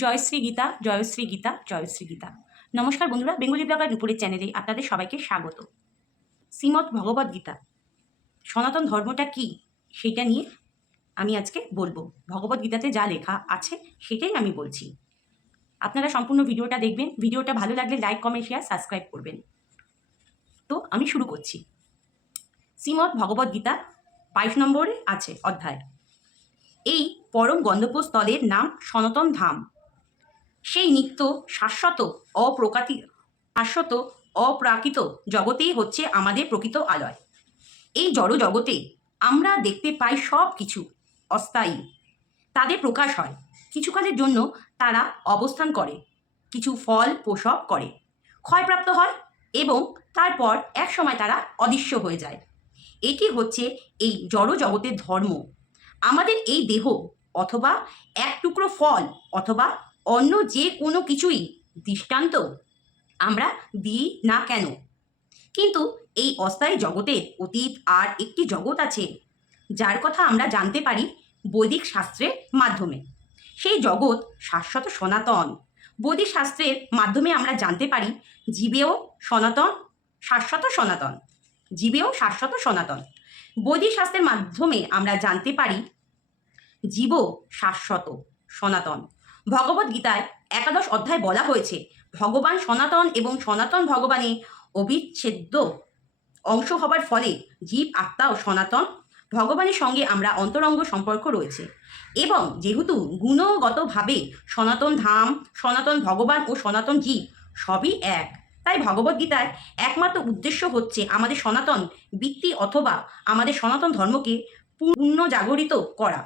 জয়শ্রী গীতা, জয়শ্রী গীতা, জয়শ্রী গীতা। নমস্কার বন্ধুরা, Bengali blogger নুপুরের চ্যানেলে আপনাদের সবাইকে স্বাগত। শ্রীমদ্ ভগবদ্ গীতা, সনাতন ধর্মটা কি সেটা নিয়ে আমি আজকে বলবো। ভগবদ্ গীতাতে যা লেখা আছে সেটাই আমি বলছি। আপনারা সম্পূর্ণ ভিডিওটা দেখবেন। ভিডিওটা ভালো লাগলে লাইক, কমেন্ট, শেয়ার, সাবস্ক্রাইব করবেন। তো আমি শুরু করছি। শ্রীমদ্ ভগবদ্ গীতা 22 নম্বরে আছে অধ্যায়। এই পরম গন্তব্যস্থলের নাম সনাতন ধাম। সেই নিত্য শাশ্বত অপ্রাকৃত জগতেই হচ্ছে আমাদের প্রকৃত আলয়। এই জড় জগতে আমরা দেখতে পাই সব কিছু অস্থায়ী। তাদের প্রকাশ হয় কিছুকালের জন্য, তারা অবস্থান করে, কিছু ফল প্রসব করে, ক্ষয়প্রাপ্ত হয় এবং তারপর এক সময় তারা অদৃশ্য হয়ে যায়। এটি হচ্ছে এই জড় জগতের ধর্ম। আমাদের এই দেহ অথবা এক টুকরো ফল অথবা অন্য যে কোনো কিছুই দৃষ্টান্ত আমরা দিই না কেন, কিন্তু এই অস্থায়ী জগতের অতীত আর একটি জগৎ আছে যার কথা আমরা জানতে পারি বৈদিক শাস্ত্রের মাধ্যমে। সেই জগৎ শাশ্বত সনাতন। বৈদিক শাস্ত্রের মাধ্যমে আমরা জানতে পারি জীবেও সনাতন, শাশ্বত সনাতন, জীবেও শাশ্বত সনাতন। বৈদিক শাস্ত্রের মাধ্যমে আমরা জানতে পারি জীব শাশ্বত সনাতন। ভগবদ্ গীতায় 11 অধ্যায় বলা হয়েছে ভগবান সনাতন এবং সনাতন ভগবানের অবিচ্ছেদ্য অংশ হবার ফলে জীব আত্মাও সনাতন। ভগবানের সঙ্গে আমরা অন্তরঙ্গ সম্পর্ক রয়েছে এবং যেহেতু গুণগতভাবে সনাতন ধাম, সনাতন ভগবান ও সনাতন জীব সবই এক, তাই ভগবদ্গীতার একমাত্র উদ্দেশ্য হচ্ছে আমাদের সনাতন বৃত্তি অথবা আমাদের সনাতন ধর্মকে পুনর্জাগরিত করা।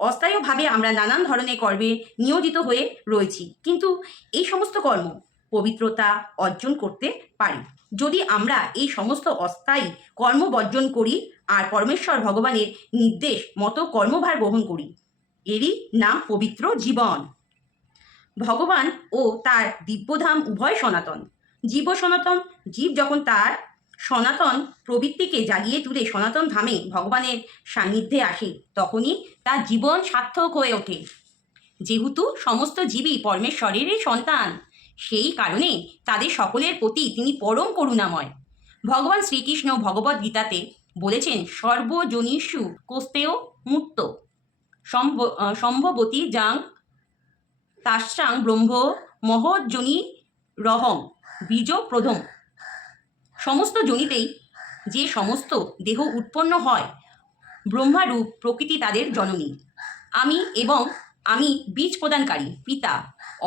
অস্থায়ীভাবে আমরা নানান ধরনের কর্মে নিয়োজিত হয়ে রয়েছি, কিন্তু এই সমস্ত কর্ম পবিত্রতা অর্জন করতে পারি যদি আমরা এই সমস্ত অস্থায়ী কর্ম বর্জন করি আর পরমেশ্বর ভগবানের নির্দেশ মতো কর্মভার গ্রহণ করি। এরই নাম পবিত্র জীবন। ভগবান ও তার দিব্যধাম উভয় সনাতন। জীব সনাতন। জীব যখন তার সনাতন প্রবৃত্তিকে জাগিয়ে তুলে সনাতন ধামে ভগবানের সান্নিধ্যে আসে, তখনই তার জীবন সার্থক হয়ে ওঠে। যেহেতু সমস্ত জীবই পরমেশ্বরেরই সন্তান, সেই কারণে তাদের সকলের প্রতি তিনি পরম করুণাময়। ভগবান শ্রীকৃষ্ণ ভগবদ্ গীতাতে বলেছেন সর্বজনীষু কোস্তেয় মুক্ত সম্ভবতী যাং তাশ্রাং ব্রহ্ম মহজ্জনী রহং বীজ প্রথম। সমস্ত জনিতেই যে সমস্ত দেহ উৎপন্ন হয়, ব্রহ্মারূপ প্রকৃতি তাদের জননী। আমি বীজ প্রদানকারী পিতা।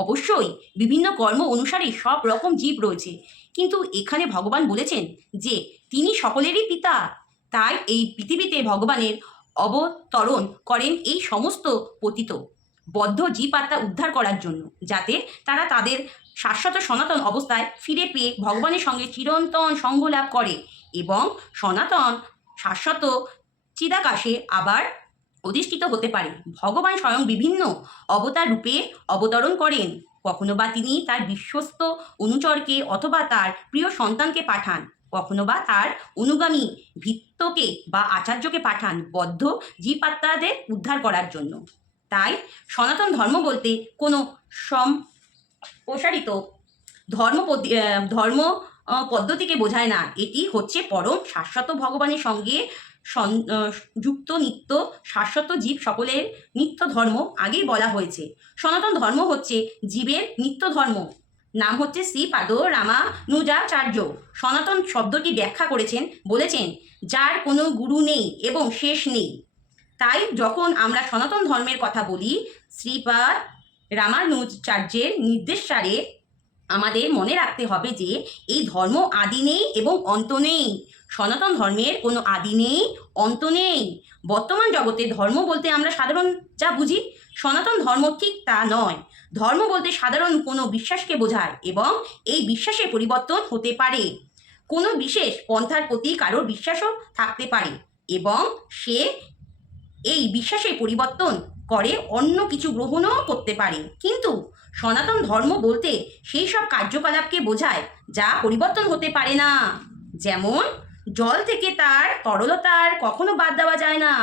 অবশ্যই বিভিন্ন কর্ম অনুসারে সব রকম জীব রয়েছে, কিন্তু এখানে ভগবান বলেছেন যে তিনি সকলেরই পিতা। তাই এই পৃথিবীতে ভগবানের অবতরণ করেন এই সমস্ত পতিত বদ্ধ জীবাত্মা উদ্ধার করার জন্য, যাতে তারা তাদের শাশ্বত সনাতন অবস্থায় ফিরে পেয়ে ভগবানের সঙ্গে চিরন্তন সঙ্গ লাভ করে এবং সনাতন শাশ্বত চিদাকাশে আবার অধিষ্ঠিত হতে পারে। ভগবান স্বয়ং বিভিন্ন অবতার রূপে অবতরণ করেন। কখনো বা তিনি তার বিশ্বস্ত অনুচরকে অথবা তার প্রিয় সন্তানকে পাঠান, কখনো বা তার অনুগামী ভিত্তকে বা আচার্যকে পাঠান বদ্ধ জীবাত্মাদের উদ্ধার করার জন্য। তাই সনাতন ধর্ম বলতে কোনো প্রসারিত ধর্ম পদ্ধতিকে বোঝায় না। এটি হচ্ছে পরম শাশ্বত ভগবানের সঙ্গে যুক্ত নিত্য শাশ্বত জীব সকলের নিত্য ধর্ম। আগেই বলা হয়েছে সনাতন ধর্ম হচ্ছে জীবের নিত্য ধর্ম। নাম হচ্ছে শ্রীপাদ রামানুজাচার্য। সনাতন শব্দটি ব্যাখ্যা করেছেন, বলেছেন যার কোনো গুরু নেই এবং শেষ নেই। তাই যখন আমরা সনাতন ধর্মের কথা বলি, শ্রীপাদ রামানুজাচার্যের নির্দেশারে আমাদের মনে রাখতে হবে যে এই ধর্ম আদি নেই এবং অন্ত নেই। সনাতন ধর্মের কোনো আদি নেই, অন্ত নেই। বর্তমান জগতে ধর্ম বলতে আমরা সাধারণ যা বুঝি, সনাতন ধর্ম ঠিক তা নয়। ধর্ম বলতে সাধারণ কোনো বিশ্বাসকে বোঝায় এবং এই বিশ্বাসের পরিবর্তন হতে পারে। কোনো বিশেষ পন্থার প্রতি কারোর বিশ্বাসও থাকতে পারে এবং সে এই বিশ্বাসের পরিবর্তন করে অন্য কিছু গ্রহণও করতে পারে, কিন্তু সনাতন ধর্ম বলতে সেই সব কার্যকলাপকে বোঝায় যা পরিবর্তন হতে পারে না। যেমন জল থেকে তার তরলতার কখনো বাদ দেওয়া যায় না,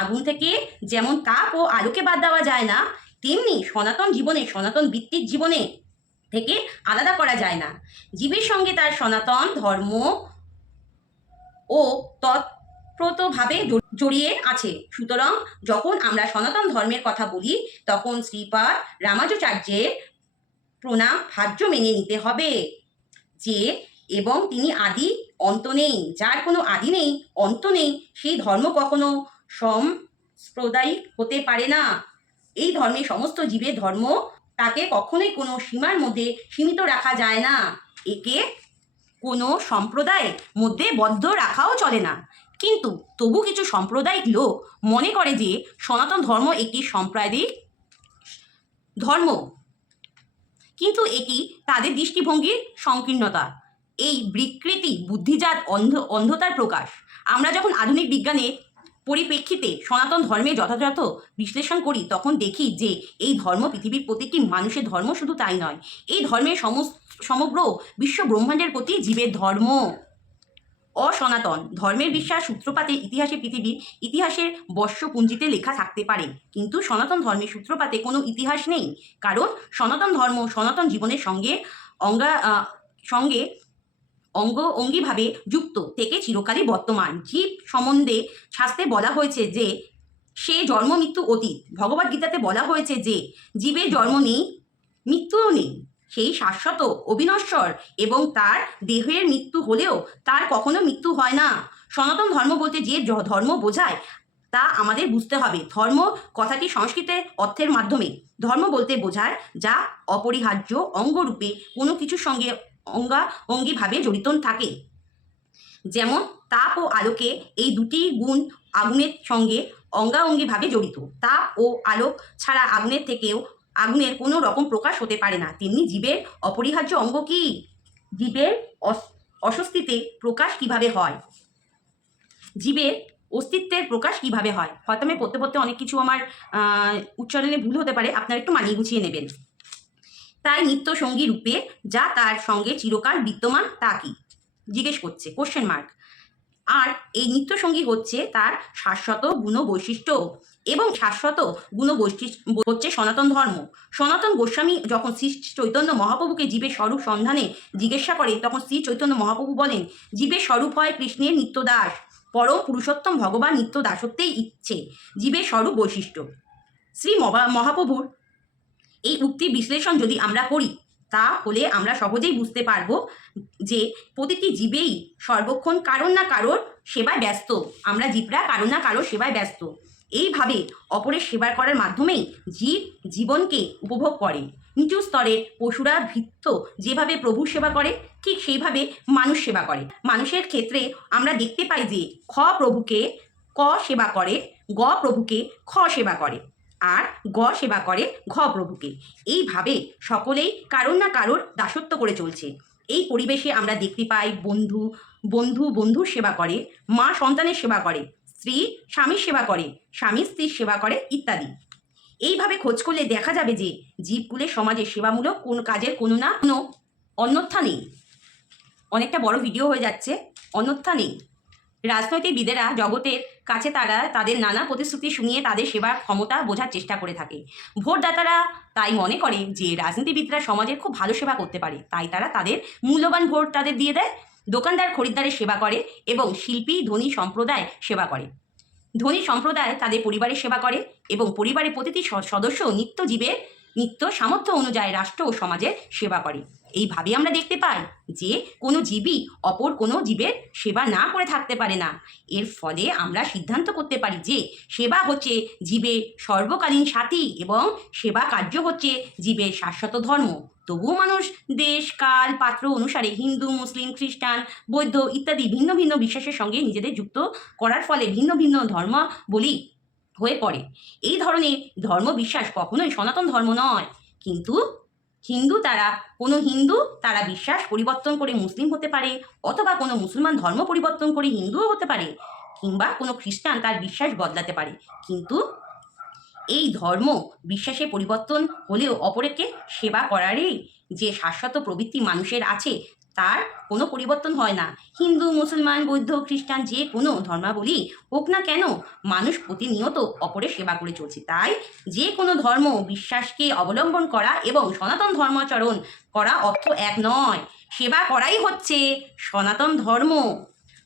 আগুন থেকে যেমন তাপ ও আলোকে বাদ দেওয়া যায় না, তেমনি সনাতন জীবনে, সনাতন ভিত্তিক জীবনে থেকে আলাদা করা যায় না। জীবের সঙ্গে তার সনাতন ধর্ম ও তৎপ্রতভাবে জড়িয়ে আছে। সুতরাং যখন আমরা সনাতন ধর্মের কথা বলি তখন শ্রীপাদ রামানুজাচার্যের প্রণাম ভাজ্য মেনে নিতে হবে যে এবং তিনি আদি অন্ত নেই, যার কোনো আদি নেই, অন্ত নেই, সেই ধর্ম কখনো সাম্প্রদায়িক হতে পারে না। এই ধর্মে সমস্ত জীবের ধর্ম, তাকে কখনোই কোনো সীমার মধ্যে সীমিত রাখা যায় না। একে কোনো সম্প্রদায়ের মধ্যে বদ্ধ রাখাও চলে না। কিন্তু তবু কিছু সাম্প্রদায়িক লোক মনে করে যে সনাতন ধর্ম একটি সাম্প্রদায়িক ধর্ম, কিন্তু এটি তাদের দৃষ্টিভঙ্গির সংকীর্ণতা। এই বিকৃতি বুদ্ধিজাত অন্ধতার প্রকাশ। আমরা যখন আধুনিক বিজ্ঞানের পরিপ্রেক্ষিতে সনাতন ধর্মের যথাযথ বিশ্লেষণ করি তখন দেখি যে এই ধর্ম পৃথিবীর প্রতিটি মানুষের ধর্ম, শুধু তাই নয়, এই ধর্মের সমগ্র বিশ্ব ব্রহ্মাণ্ডের প্রতি জীবের ধর্ম। অসনাতন ধর্মের বিশ্বাস সূত্রপাতে পৃথিবীর ইতিহাসের বর্ষপুঞ্জিতে লেখা থাকতে পারে, কিন্তু সনাতন ধর্মের সূত্রপাতে কোনো ইতিহাস নেই, কারণ সনাতন ধর্ম সনাতন জীবনের সঙ্গে অঙ্গীভাবে যুক্ত থেকে চিরকালই বর্তমান। জীব সম্বন্ধে শাস্ত্রে বলা হয়েছে যে সে জন্ম মৃত্যু অতীত। ভগবদ্গীতাতে বলা হয়েছে যে জীবের জন্ম নেই, মৃত্যুও নেই, সেই শাশ্বত, অবিনশ্বর এবং তার দেহের মৃত্যু হলেও তার কখনো মৃত্যু হয় না। সনাতন ধর্ম বলতে যে ধর্ম বোঝায় তা আমাদের বুঝতে হবে। ধর্ম কথাটি সংস্কৃতের অর্থের মাধ্যমে ধর্ম বলতে বোঝায় যা অপরিহার্য অঙ্গরূপে কোনো কিছুর সঙ্গে অঙ্গাঙ্গিভাবে জড়িত থাকে। যেমন তাপ ও আলোকে, এই দুটি গুণ আগুনের সঙ্গে অঙ্গাঙ্গিভাবে জড়িত। তাপ ও আলোক ছাড়া আগুনের কোনো রকম প্রকাশ হতে পারে না। তেমনি জীবের অপরিহার্য অঙ্গ কি? জীবের অস্তিত্বে প্রকাশ কিভাবে হয়? জীবের অস্তিত্বের প্রকাশ কিভাবে হয়? হয়তো আমি পড়তে পড়তে অনেক কিছু আমার উচ্চারণে ভুল হতে পারে, আপনারা একটু মানিয়ে গুছিয়ে নেবেন। তাই নিত্য সঙ্গী রূপে যা তার সঙ্গে চিরকাল বিদ্যমান তা কি জিজ্ঞেস করছে, কোশ্চেন মার্ক। আর এই নিত্য সঙ্গী হচ্ছে তার শাশ্বত গুণ বৈশিষ্ট্য, এবং শাশ্বত গুণ বৈশিষ্ট্য হচ্ছে সনাতন ধর্ম। সনাতন গোস্বামী যখন শ্রী চৈতন্য মহাপ্রভুকে জীবের স্বরূপ সন্ধানে জিজ্ঞাসা করেন তখন শ্রী চৈতন্য মহাপ্রভু বলেন, জীবের স্বরূপ হয় কৃষ্ণের নিত্যদাস, পরম পুরুষোত্তম ভগবান নিত্য দাসত্বেই ইচ্ছে জীবের স্বরূপ বৈশিষ্ট্য। শ্রী মহাপ্রভুর এই উক্তির বিশ্লেষণ যদি আমরা করি তাহলে আমরা সহজেই বুঝতে পারবো যে প্রতিটি জীবেই সর্বক্ষণ কারোর না কারোর সেবায় ব্যস্ত। আমরা জীবরা কারোর না কারোর সেবায় ব্যস্ত। এইভাবে অপরের সেবা করার মাধ্যমেই জীব জীবনকে উপভোগ করে। নিচু স্তরের পশুরা ভৃত্য যেভাবে প্রভুর সেবা করে ঠিক সেইভাবে মানুষ সেবা করে। মানুষের ক্ষেত্রে আমরা দেখতে পাই যে খ প্রভুকে ক সেবা করে, গ প্রভুকে খ সেবা করে, আর গ সেবা করে ঘ প্রভুকে। এইভাবে সকলেই কারোর না কারোর দাসত্ব করে চলছে। এই পরিবেশে আমরা দেখতে পাই বন্ধুর সেবা করে, মা সন্তানের সেবা করে, স্ত্রী স্বামীর সেবা করে, স্বামী স্ত্রীর সেবা করে ইত্যাদি। এইভাবে খোঁজ করলে দেখা যাবে যে জীবকুলের সমাজে সেবামূলক কোনো কাজের কোনো না কোনো অন্যথা নেই। অনেকটা বড় ভিডিও হয়ে যাচ্ছে, অন্যথা নেই। রাজনৈতিকবিদেরা জগতের কাছে তারা তাদের নানা প্রতিশ্রুতি শুনিয়ে তাদের সেবার ক্ষমতা বোঝার চেষ্টা করে থাকে। ভোটদাতারা তাই মনে করে যে রাজনীতিবিদরা সমাজের খুব ভালো সেবা করতে পারে, তাই তারা তাদের মূল্যবান ভোট তাদের দিয়ে দেয়। দোকানদার খরিদ্দারের সেবা করে এবং শিল্পী ধনী সম্প্রদায় সেবা করে। ধনী সম্প্রদায় তাদের পরিবারের সেবা করে এবং পরিবারের প্রতিটি সদস্য নিত্য সামর্থ্য অনুযায়ী রাষ্ট্র ও সমাজের সেবা করে। এইভাবে আমরা দেখতে পাই যে কোনো জীবই অপর কোনো জীবের সেবা না করে থাকতে পারে না। এর ফলে আমরা সিদ্ধান্ত করতে পারি যে সেবা হচ্ছে জীবের সর্বকালীন সাথী এবং সেবা কার্য হচ্ছে জীবের শাশ্বত ধর্ম। তবুও মানুষ দেশ কাল পাত্র অনুসারে হিন্দু, মুসলিম, খ্রিস্টান, বৌদ্ধ ইত্যাদি ভিন্ন ভিন্ন বিশ্বাসের সঙ্গে নিজেদের যুক্ত করার ফলে ভিন্ন ভিন্ন ধর্মাবলী হয়ে পড়ে। এই ধরনের ধর্ম বিশ্বাস কখনোই সনাতন ধর্ম নয়। কিন্তু হিন্দু তারা বিশ্বাস পরিবর্তন করে মুসলিম হতে পারে, অথবা কোনো মুসলমান ধর্ম পরিবর্তন করে হিন্দুও হতে পারে, কিংবা কোনো খ্রিস্টান তার বিশ্বাস বদলাতে পারে। কিন্তু এই ধর্ম বিশ্বাসে পরিবর্তন হলেও অপরকে সেবা করারই যে শাশ্বত প্রবৃত্তি মানুষের আছে তার কোনো পরিবর্তন হয় না। হিন্দু, মুসলমান, বৌদ্ধ, খ্রিস্টান যে কোনো ধর্মাবলী হোক না কেন, মানুষ প্রতিনিয়ত অপরের সেবা করে চলছে। তাই যে কোনো ধর্ম বিশ্বাসকে অবলম্বন করা এবং সনাতন ধর্মাচরণ করা অর্থ এক নয়। সেবা করাই হচ্ছে সনাতন ধর্ম।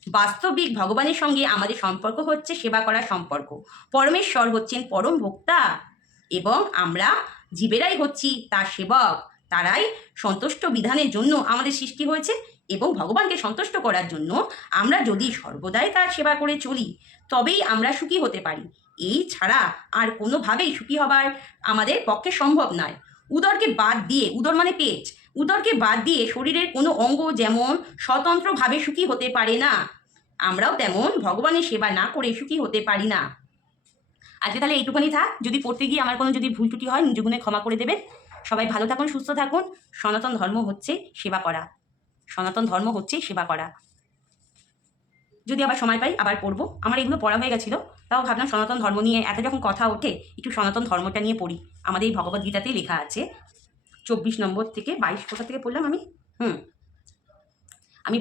বাস্তবিক ভগবানের সঙ্গে আমাদের সম্পর্ক হচ্ছে সেবা করার সম্পর্ক। পরমেশ্বর হচ্ছেন পরম ভোক্তা এবং আমরা জীবেরাই হচ্ছি তার সেবক। তারাই সন্তুষ্ট বিধানের জন্য আমাদের সৃষ্টি হয়েছে এবং ভগবানকে সন্তুষ্ট করার জন্য আমরা যদি সর্বদাই তার সেবা করে চলি তবেই আমরা সুখী হতে পারি। এই ছাড়া আর কোনোভাবেই সুখী হবার আমাদের পক্ষে সম্ভব নয়। উদরকে বাদ দিয়ে, উদর মানে পেট, উদরকে বাদ দিয়ে শরীরের কোনো অঙ্গ যেমন স্বতন্ত্রভাবে সুখী হতে পারে না, আমরাও তেমন ভগবানের সেবা না করে সুখী হতে পারি না। আজকে তাহলে এইটুকুনি থাক। যদি পড়তে গিয়ে আমার কোনো যদি ভুল ত্রুটি হয় নিজ গুণে ক্ষমা করে দেবেন। সবাই ভালো থাকুন, সুস্থ থাকুন। সনাতন ধর্ম হচ্ছে সেবা করা। সনাতন ধর্ম হচ্ছে সেবা করা। যদি আবার সময় পাই আবার পড়বো। আমার এগুলো পড়া হয়ে গেছিলো, তাও ভাবলাম সনাতন ধর্ম নিয়ে এত যখন কথা ওঠে একটু সনাতন ধর্মটা নিয়ে পড়ি। আমাদের এই ভগবদ্গীতাতেই লেখা আছে 24 নম্বর থেকে 22, কোথা থেকে পড়লাম আমি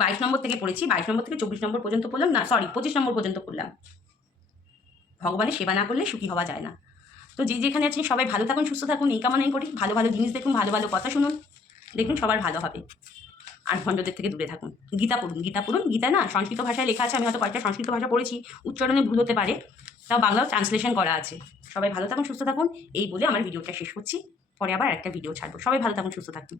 22 নম্বর থেকে পড়েছি। 22 নম্বর থেকে 24 নম্বর পর্যন্ত পড়লাম, না সরি 25 নম্বর পর্যন্ত পড়লাম। ভগবানের সেবা না করলে সুখী হওয়া যায় না। তো যে যেখানে আছেন সবাই ভালো থাকুন, সুস্থ থাকুন, এই কামনাই করি। ভালো ভালো জিনিস দেখুন, ভালো ভালো কথা শুনুন, দেখুন সবার ভালো হবে। আর ভণ্ডদের থেকে দূরে থাকুন। গীতা পড়ুন, গীতা পড়ুন। গীতা না সংস্কৃত ভাষায় লেখা আছে, আমি হয়তো কয়েকটা সংস্কৃত ভাষা পড়েছি, উচ্চারণে ভুল হতে পারে, তাও বাংলাও ট্রান্সলেশন করা আছে। সবাই ভালো থাকুন, সুস্থ থাকুন, এই বলে আমার ভিডিওটা শেষ করছি। পরে আবার একটা ভিডিও ছাড়বো। সবাই ভালো থাকুন, সুস্থ থাকুন।